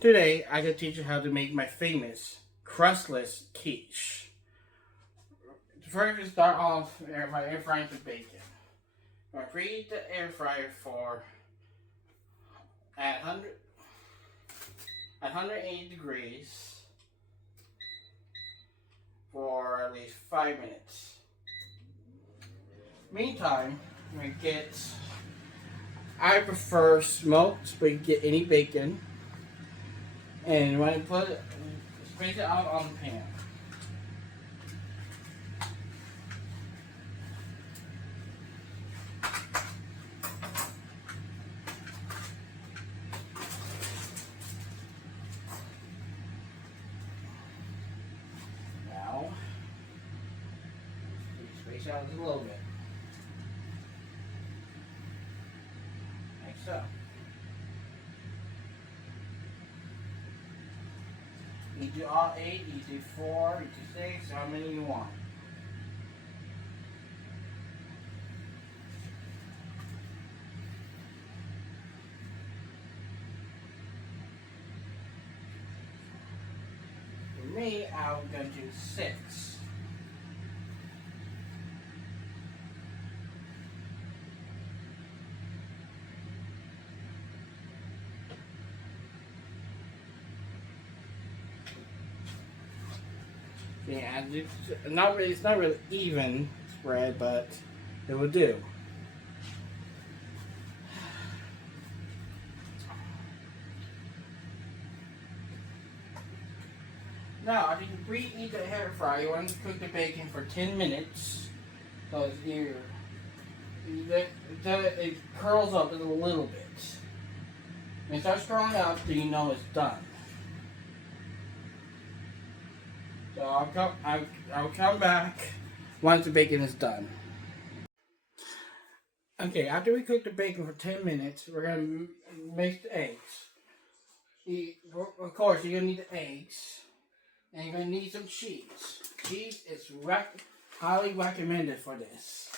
Today, I can teach you how to make my famous crustless quiche. First, we start off by air frying some bacon. I preheat the air fryer for at 180 degrees for at least 5 minutes. Meantime, we get. I prefer smoked, but you get any bacon. And when you put it, space it out on the pan. Now, space out just a little bit. Like so. You do all 8, you do 4, you do 6, how many you want. For me, I'm going to do 6. Yeah, it's not really even spread, but it will do. Now, I can preheat the air fryer. You want to cook the bacon for 10 minutes. So it curls up just a little bit. When it starts strong up, then you know it's done. So I'll come back once the bacon is done. Okay, after we cook the bacon for 10 minutes, we're gonna make the eggs. Of course, you're gonna need the eggs, and you're gonna need some cheese. Cheese is highly recommended for this.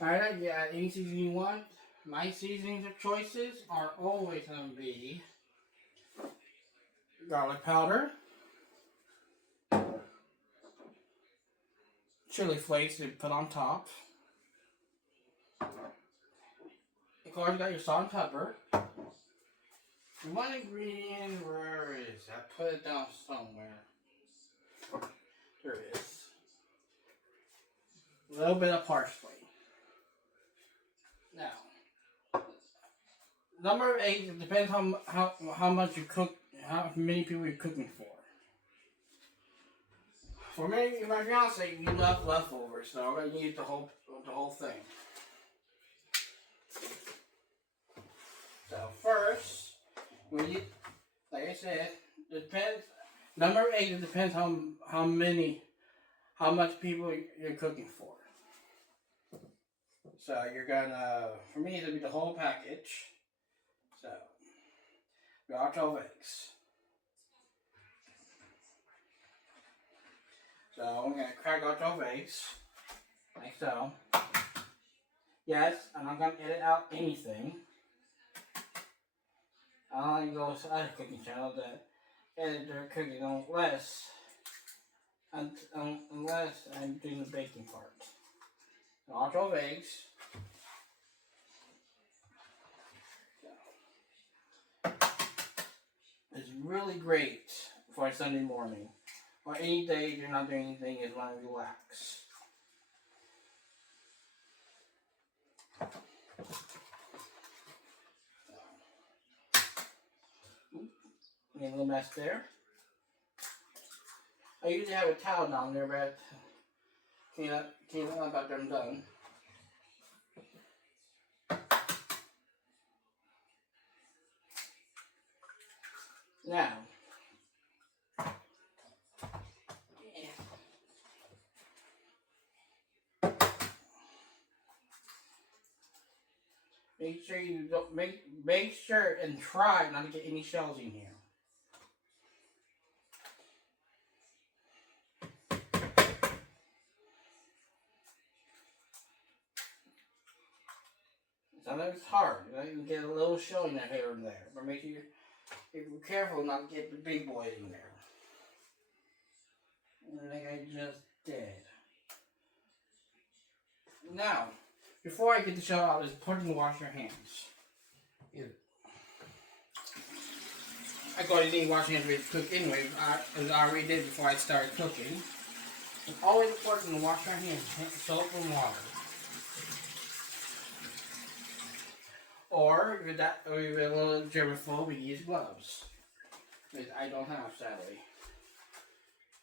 Alright, you add any seasoning you want. My seasonings of choices are always gonna be garlic powder, chili flakes to put on top. Of course, you got your salt and pepper. And one ingredient, where is that? I put it down somewhere. There it is. A little bit of parsley. Now, number 8, it depends how much you cook, how many people you're cooking for. For me, my fiance, you love leftovers, so I'm gonna use the whole thing. So first, like I said, it depends. Number 8, it depends how much people you're cooking for. So you're gonna, for me, it'll be the whole package. So, you got 12 eggs. So I'm gonna crack out 12 eggs, like so. Yes, I'm not gonna edit out anything. I don't go to other cooking channels that edit their cooking unless I'm doing the baking part. So all 12 eggs. It's really great for a Sunday morning. Or any day you're not doing anything, you just want to relax. Get a little mess there. I usually have a towel down there, but clean up after I'm done. Now, make sure you don't make sure and try not to get any shells in here. Sometimes it's hard. You can get a little shell in here and there, but make sure Be careful not to get the big boys in there. Like I just did. Now, before I get the shell out, just put it in wash your hands. I go ahead and wash your hands when you cook anyway, as I already did before I started cooking. It's always important to wash your hands, soap and water. Or if you're a little germaphobe, we use gloves. Which I don't have, sadly.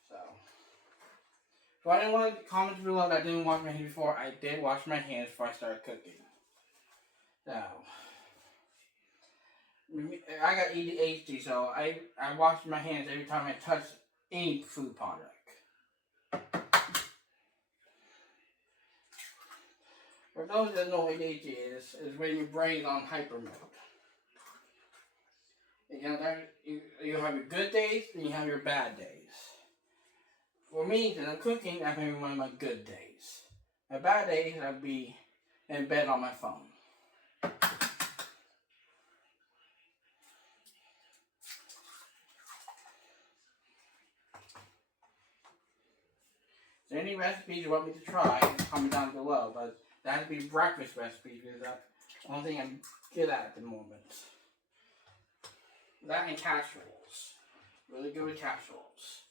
So, if I didn't want to comment below that I didn't wash my hands before, I did wash my hands before I started cooking. Now, I got ADHD, so I wash my hands every time I touch any food product. For those that know what ADHD is when your brain's on hyper mode. You have your good days and you have your bad days. For me, when I'm cooking, I'm having one of my good days. My bad days, I'll be in bed on my phone. So any recipes you want me to try, comment down below. But that has to be breakfast recipes because that's the only thing I'm good at the moment. That and casseroles. Really good with casseroles.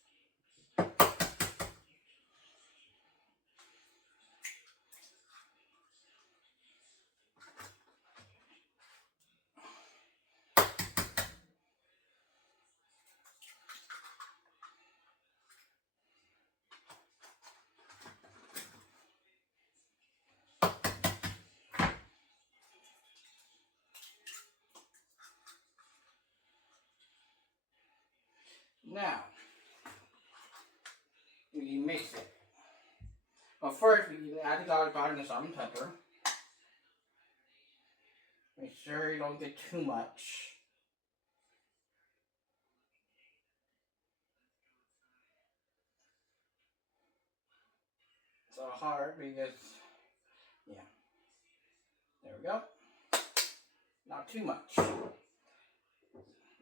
Now, you mix it. Well, first, we add the garlic powder and the salt and pepper. Make sure you don't get too much. It's a little hard because, yeah. There we go. Not too much.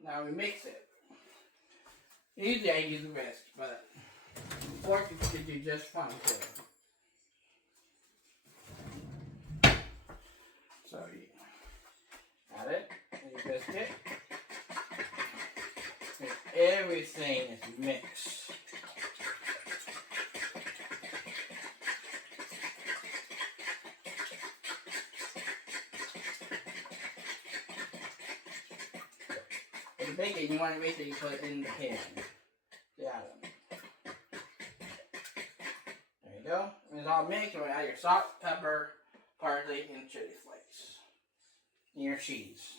Now we mix it. Usually I use the whisk, but fork could do just fine too. So you add it, and you whisk it. And everything is mixed. For the bacon, you want to make sure you put it in the pan. Yeah. There you go. When it's all mixed, you want to add your salt, pepper, parsley, and chili flakes. And your cheese.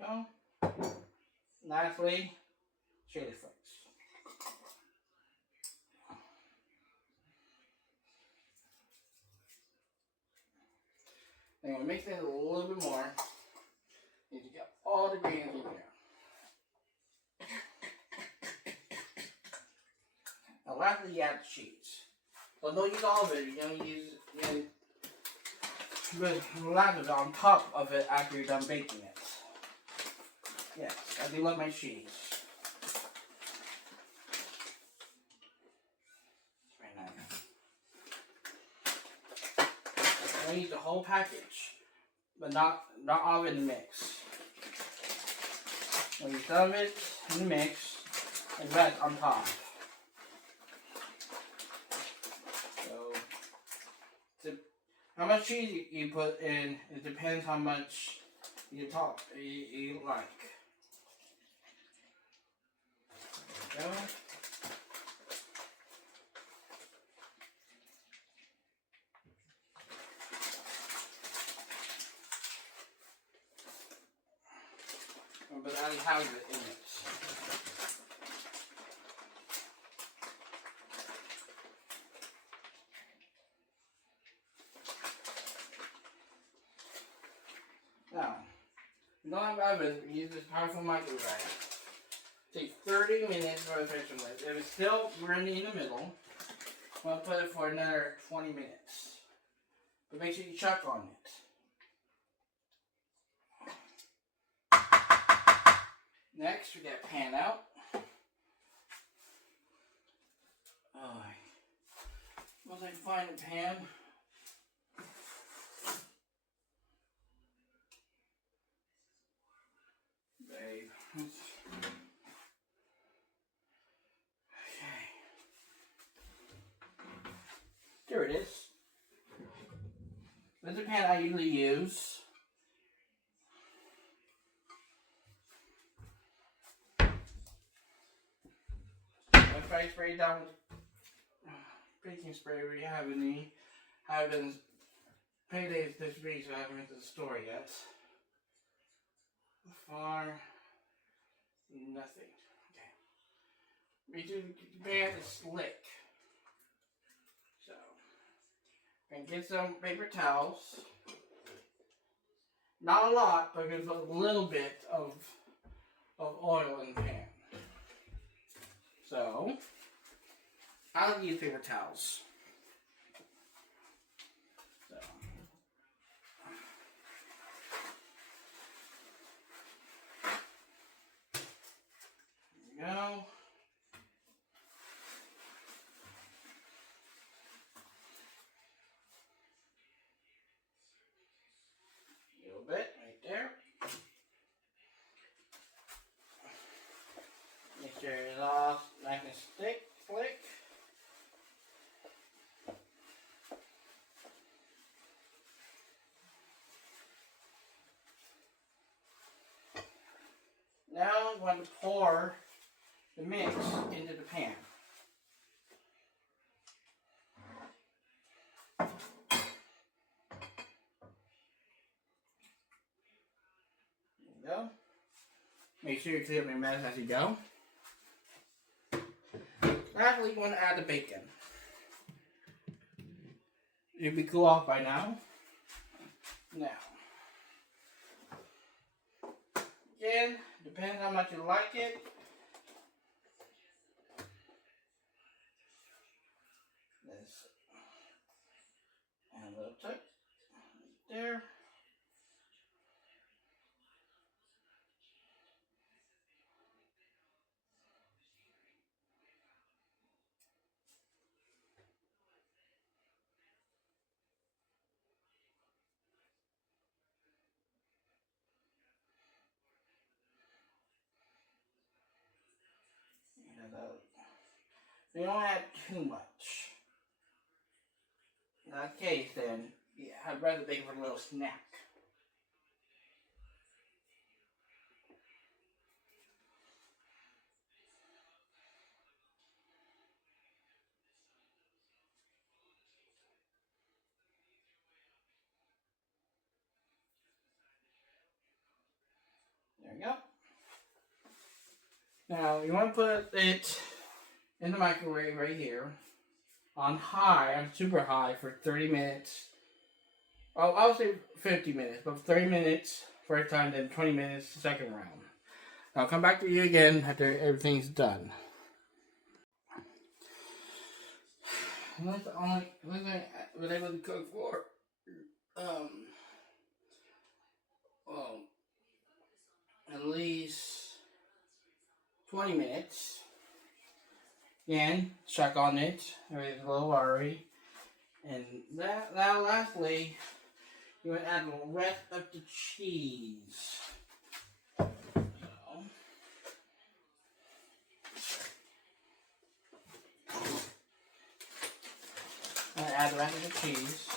Go. Lastly, chili flakes. Then we'll mix it a little bit more. You need to get all the greens in there. Now lastly, you add the cheese. So don't use all of it. You're gonna use a lot of it on top of it after you're done baking it. Yes, I do love my cheese. Very nice. I use the whole package, but not all of it in the mix. I use some of it in the mix, and the rest on top. So, how much cheese you put in, it depends how much you like. There we go. But I have it in it. Now, if you don't have oven, use this powerful microwave. Take 30 minutes for the friction list. If it's still running in the middle, we'll put it for another 20 minutes. But make sure you check on it. Next, we get pan out. Once I find a pan, babe. Okay. There it is. This is a pan I usually use. If I spray down with baking spray, we have any. Haven't paydays this week, so I haven't been to the store yet. Far, nothing. Okay. We do the pan is slick. So, and get some paper towels. Not a lot, but there's a little bit of oil in the pan. So, I'll use paper towels. So, there you go. A little bit right there. Make sure it's all nice and slick. Now I'm going to pour the mix into the pan. There you go. Make sure you clean up your mess as you go. Lastly, you want to add the bacon. It'll be cool off by now. Now, again, depends how much you like it. This and a little tip right there. You don't add too much. In that case, then, yeah, I'd rather bake it for a little snack. There we go. Now, you want to put it in the microwave right here on high, on super high for 30 minutes. Oh, I'll say 50 minutes, but 30 minutes first time, then 20 minutes second round. I'll come back to you again after everything's done. And that's the only thing I was able to cook for, well, at least 20 minutes. Again, check on it. Everything's a little worry. And now lastly, you want to add the rest of the cheese. I'm going to add the rest of the cheese.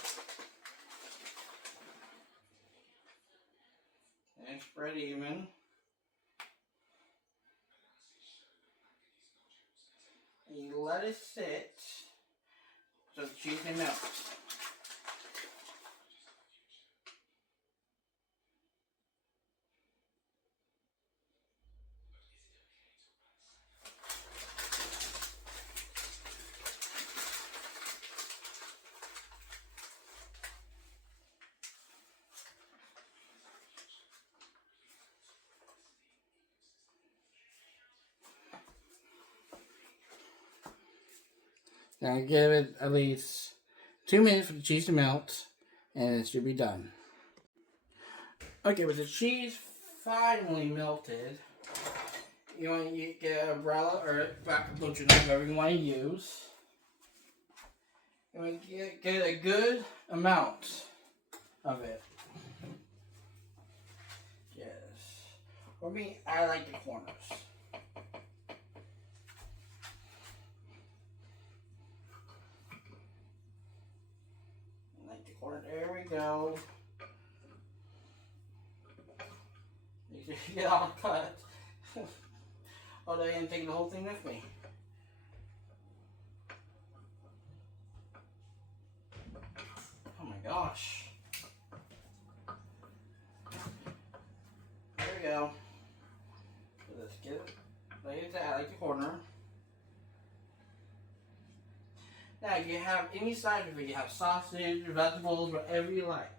And spread even. And you let it sit so the cheese can melt. Now give it at least 2 minutes for the cheese to melt, and it should be done. Okay, with the cheese finally melted, you want to get an umbrella or a butcher knife, whatever you want to use. You want to get a good amount of it. Yes. For me, I like the corners. There we go. You can get all cut. Although I didn't take the whole thing with me. Oh my gosh. There we go. So let's get it. Like that, I like the corner. Now you have any side of it. You have sausage, vegetables, whatever you like.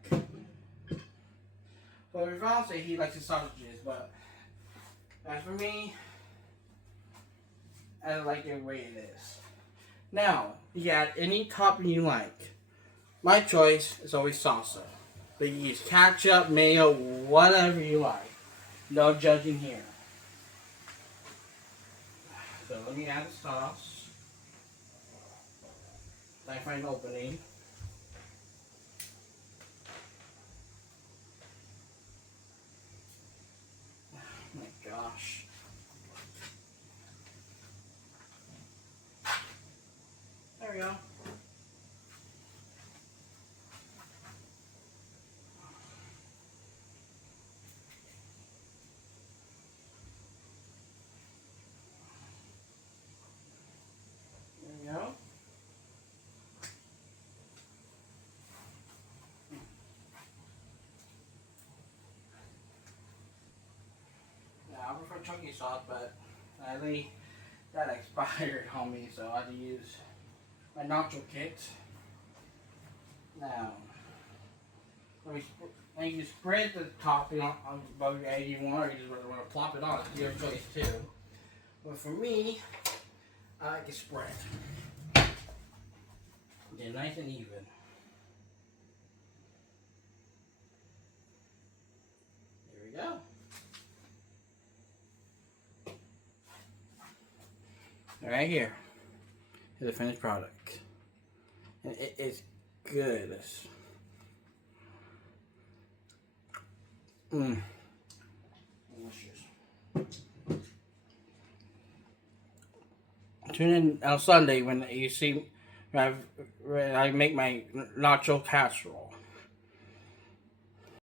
Well, my father said he likes the sausages, but as for me, I like it the way it is. Now, you add any topping you like. My choice is always salsa. But you use ketchup, mayo, whatever you like. No judging here. So let me add the sauce. I find an opening. Oh my gosh. There we go. There we go. I prefer chunky sauce, but sadly that expired on me, so I had to use my nacho kit. Now, and you spread the topping on above your egg you want, or you just want to plop it on. It's your choice too. But for me, I like it spread. Get nice and even. There we go. Right here is the finished product. And it is good. Delicious. Tune in on Sunday when you see when I make my nacho casserole.